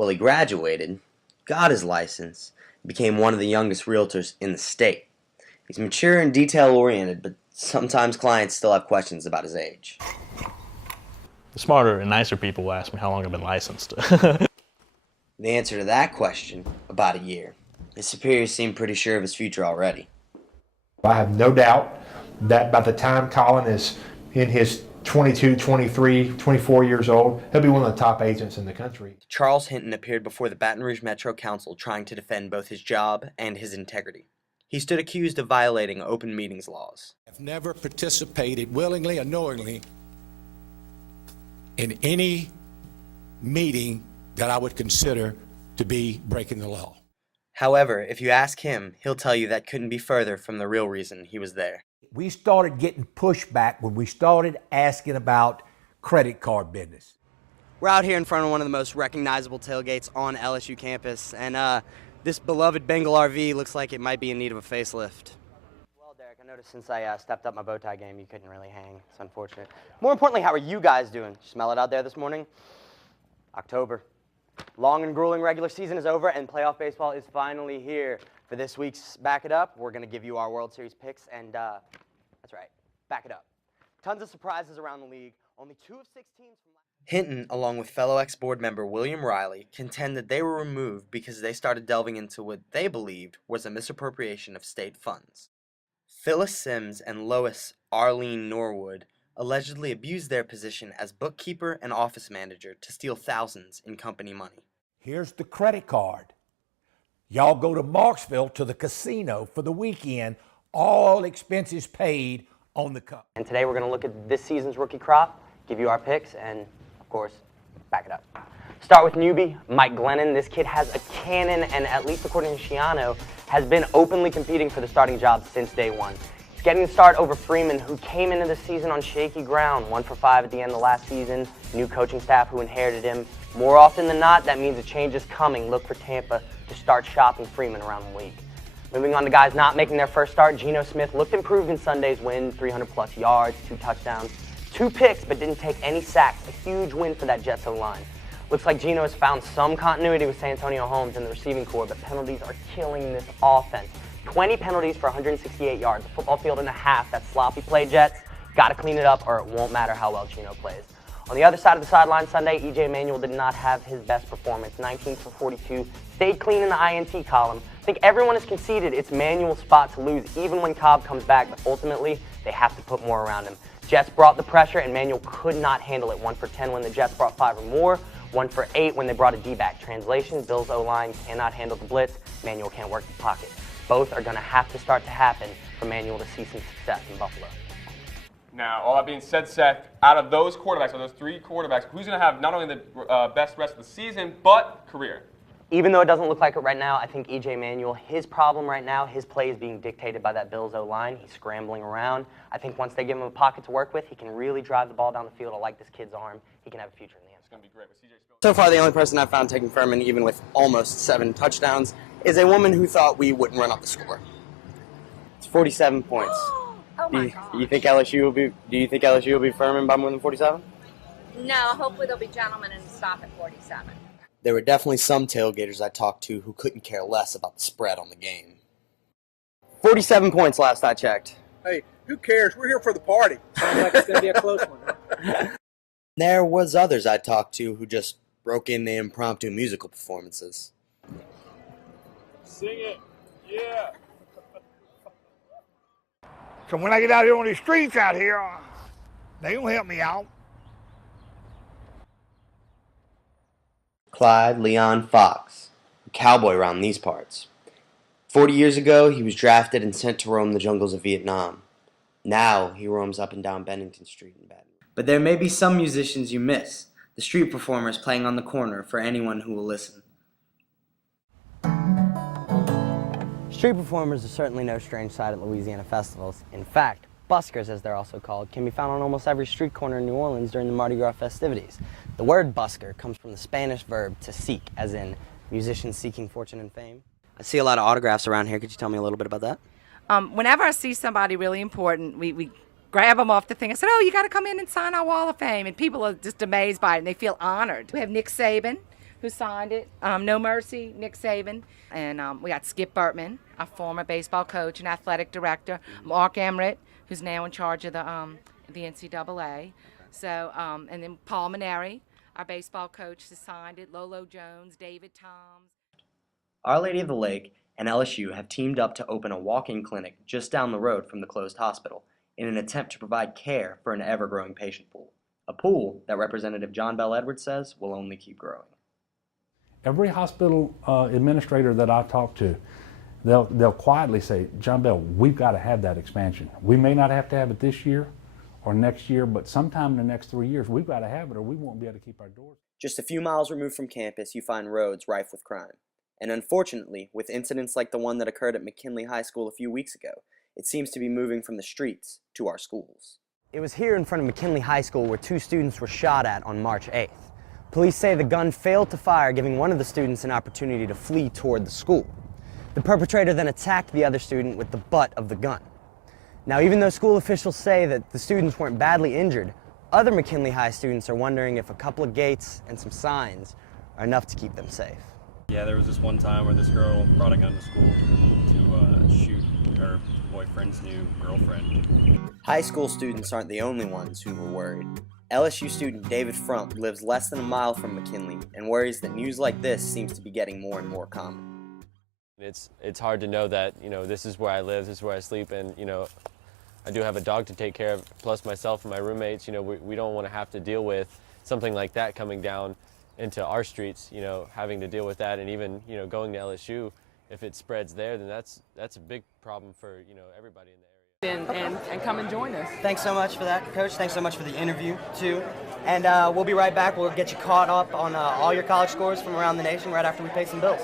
Well, he graduated, got his license, and became one of the youngest realtors in the state. He's mature and detail-oriented, but sometimes clients still have questions about his age. The smarter and nicer people will ask me how long I've been licensed. The answer to that question, about a year. His superiors seem pretty sure of his future already. I have no doubt that by the time Colin is in his 22, 23, 24 years old, he'll be one of the top agents in the country. Charles Hinton appeared before the Baton Rouge Metro Council trying to defend both his job and his integrity. He stood accused of violating open meetings laws. I've never participated willingly or knowingly in any meeting that I would consider to be breaking the law. However, if you ask him, he'll tell you that couldn't be further from the real reason he was there. We started getting pushback when we started asking about credit card business. We're out here in front of one of the most recognizable tailgates on LSU campus, and this beloved Bengal RV looks like it might be in need of a facelift. Well, Derek, I noticed since I stepped up my bow tie game, you couldn't really hang. It's unfortunate. More importantly, how are you guys doing? Smell it out there this morning? October. Long and grueling regular season is over, and playoff baseball is finally here. For this week's Back It Up, we're going to give you our World Series picks, and that's right, back it up. Tons of surprises around the league. Only 2 of 6 teams from Hinton, along with fellow ex-board member William Riley, contend that they were removed because they started delving into what they believed was a misappropriation of state funds. Phyllis Sims and Lois Arlene Norwood allegedly abused their position as bookkeeper and office manager to steal thousands in company money. Here's the credit card. Y'all go to Marksville to the casino for the weekend, all expenses paid on the cup. And today we're going to look at this season's rookie crop, give you our picks, and, of course, back it up. Start with newbie, Mike Glennon. This kid has a cannon and, at least according to Shiano, has been openly competing for the starting job since day one. He's getting the start over Freeman, who came into the season on shaky ground, 1 for 5 at the end of last season, new coaching staff who inherited him. More often than not, that means a change is coming. Look for Tampa to start shopping Freeman around the league. Moving on to guys not making their first start, Geno Smith looked improved in Sunday's win, 300-plus yards, 2 touchdowns, 2 picks, but didn't take any sacks. A huge win for that Jets O-line. Looks like Geno has found some continuity with Santonio Holmes in the receiving corps, but penalties are killing this offense. 20 penalties for 168 yards, a football field and a half. That sloppy play, Jets. Got to clean it up or it won't matter how well Geno plays. On the other side of the sideline Sunday, E.J. Manuel did not have his best performance. 19 for 42, stayed clean in the INT column. I think everyone has conceded it's Manuel's spot to lose, even when Cobb comes back, but ultimately, they have to put more around him. Jets brought the pressure, and Manuel could not handle it. 1 for 10 when the Jets brought 5 or more, 1 for 8 when they brought a D-back. Translation, Bills O-line cannot handle the blitz, Manuel can't work the pocket. Both are going to have to start to happen for Manuel to see some success in Buffalo. Now, all that being said, Seth, out of those quarterbacks, or those 3 quarterbacks, who's going to have not only the best rest of the season, but career? Even though it doesn't look like it right now, I think E.J. Manuel, his problem right now, his play is being dictated by that Bills O-line. He's scrambling around. I think once they give him a pocket to work with, he can really drive the ball down the field. I like this kid's arm. He can have a future in the end. It's going to be great. So far, the only person I've found taking Furman, even with almost 7 touchdowns, is a woman who thought we wouldn't run up the score. It's 47 points. Do you think LSU will be Furman by more than 47? No, hopefully they'll be gentlemen and stop at 47. There were definitely some tailgaters I talked to who couldn't care less about the spread on the game. 47 points last I checked. Hey, who cares? We're here for the party. Sounds like it's going to be a close one. There was others I talked to who just broke into impromptu musical performances. Sing it. Yeah. So when I get out here on the streets out here, they don't help me out. Clyde Leon Fox, a cowboy around these parts. 40 years ago, he was drafted and sent to roam the jungles of Vietnam. Now, he roams up and down Bennington Street in Baton. But there may be some musicians you miss, the street performers playing on the corner for anyone who will listen. Street performers are certainly no strange sight at Louisiana festivals. In fact, buskers, as they're also called, can be found on almost every street corner in New Orleans during the Mardi Gras festivities. The word busker comes from the Spanish verb to seek, as in musicians seeking fortune and fame. I see a lot of autographs around here. Could you tell me a little bit about that? Whenever I see somebody really important, we grab them off the thing. I said, oh, you got to come in and sign our Wall of Fame. And people are just amazed by it, and they feel honored. We have Nick Saban, who signed it. No Mercy, Nick Saban. And we got Skip Burtman, our former baseball coach and athletic director. Mark Emmerich, who's now in charge of the NCAA. So, and then Paul Maneri, our baseball coach, has signed it. Lolo Jones, David Toms. Our Lady of the Lake and LSU have teamed up to open a walk-in clinic just down the road from the closed hospital in an attempt to provide care for an ever-growing patient pool. A pool that Representative John Bell Edwards says will only keep growing. Every hospital administrator that I talk to, they'll quietly say, John Bell, we've got to have that expansion. We may not have to have it this year or next year, but sometime in the next 3 years, we've got to have it or we won't be able to keep our doors. Just a few miles removed from campus, you find roads rife with crime. And unfortunately, with incidents like the one that occurred at McKinley High School a few weeks ago, it seems to be moving from the streets to our schools. It was here in front of McKinley High School where 2 students were shot at on March 8th. Police say the gun failed to fire, giving one of the students an opportunity to flee toward the school. The perpetrator then attacked the other student with the butt of the gun. Now, even though school officials say that the students weren't badly injured, other McKinley High students are wondering if a couple of gates and some signs are enough to keep them safe. Yeah, there was this one time where this girl brought a gun to school to shoot her boyfriend's new girlfriend. High school students aren't the only ones who were worried. LSU student David Frump lives less than a mile from McKinley and worries that news like this seems to be getting more and more common. It's hard to know that, this is where I live, this is where I sleep, and, I do have a dog to take care of, plus myself and my roommates. We don't want to have to deal with something like that coming down into our streets, having to deal with that, and even, going to LSU, if it spreads there, then that's a big problem for, everybody in the area. And come and join us. Thanks so much for that, Coach. Thanks so much for the interview, too. And we'll be right back. We'll get you caught up on all your college scores from around the nation right after we pay some bills.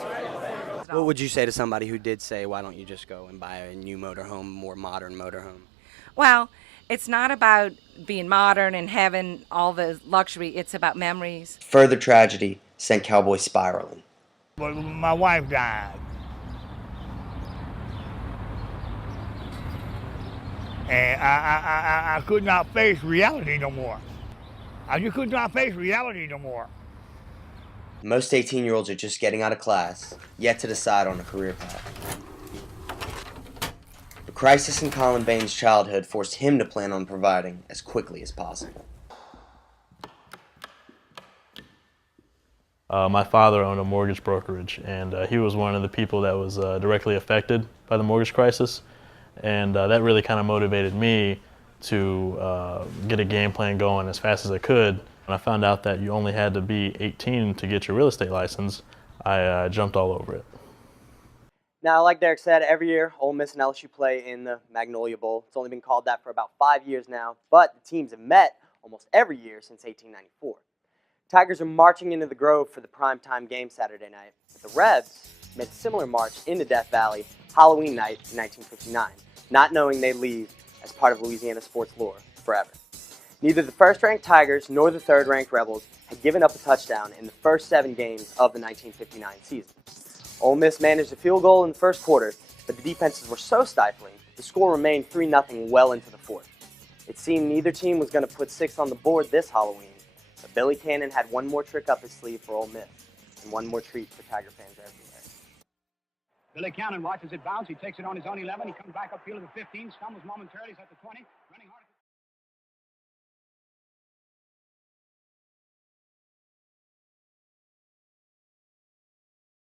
What would you say to somebody who did say, why don't you just go and buy a new motorhome, more modern motorhome? Well, it's not about being modern and having all the luxury. It's about memories. Further tragedy sent Cowboy spiraling. But my wife died. And I could not face reality no more. I just could not face reality no more. Most 18-year-olds are just getting out of class, yet to decide on a career path. The crisis in Colin Bain's childhood forced him to plan on providing as quickly as possible. My father owned a mortgage brokerage, and he was one of the people that was directly affected by the mortgage crisis. And that really kind of motivated me to get a game plan going as fast as I could. When I found out that you only had to be 18 to get your real estate license, I jumped all over it. Now, like Derek said, every year Ole Miss and LSU play in the Magnolia Bowl. It's only been called that for about 5 years now, but the teams have met almost every year since 1894. Tigers are marching into the Grove for the primetime game Saturday night, but the Rebs made a similar march into Death Valley Halloween night in 1959, not knowing they'd leave as part of Louisiana sports lore forever. Neither the first-ranked Tigers nor the third-ranked Rebels had given up a touchdown in the first 7 games of the 1959 season. Ole Miss managed a field goal in the first quarter, but the defenses were so stifling, the score remained 3-0 well into the fourth. It seemed neither team was going to put 6 on the board this Halloween, but Billy Cannon had one more trick up his sleeve for Ole Miss, and one more treat for Tiger fans everywhere. Billy Cannon watches it bounce. He takes it on his own 11. He comes back upfield to the 15, stumbles momentarily. He's at the 20,